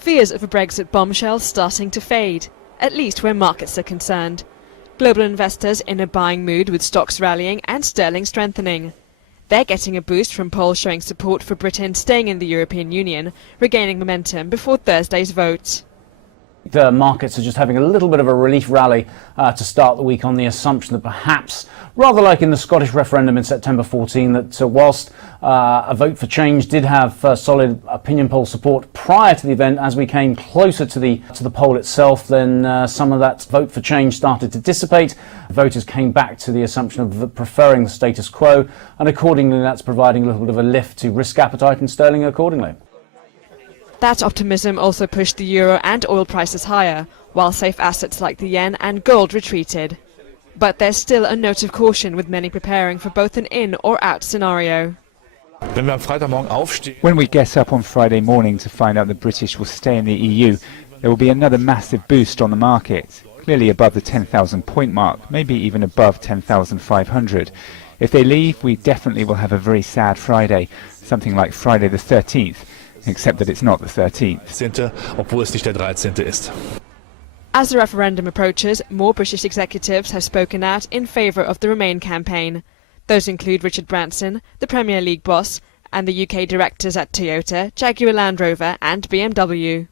Fears of a Brexit bombshell starting to fade, at least where markets are concerned. Global investors in a buying mood with stocks rallying and sterling strengthening. They're getting a boost from polls showing support for Britain staying in the European Union, regaining momentum before Thursday's vote. The markets are just having a little bit of a relief rally to start the week on the assumption that perhaps, rather like in the Scottish referendum in September 14, that whilst a vote for change did have solid opinion poll support prior to the event, as we came closer to the poll itself, then some of that vote for change started to dissipate. Voters came back to the assumption of preferring the status quo, and accordingly that's providing a little bit of a lift to risk appetite in sterling accordingly. That optimism also pushed the euro and oil prices higher, while safe assets like the yen and gold retreated. But there's still a note of caution, with many preparing for both an in or out scenario. When we get up on Friday morning to find out the British will stay in the EU, there will be another massive boost on the market, clearly above the 10,000 point mark, maybe even above 10,500. If they leave, we definitely will have a very sad Friday, something like Friday the 13th. Except that it's not the 13th. As the referendum approaches, more British executives have spoken out in favour of the Remain campaign. Those include Richard Branson, the Premier League boss, and the UK directors at Toyota, Jaguar Land Rover and BMW.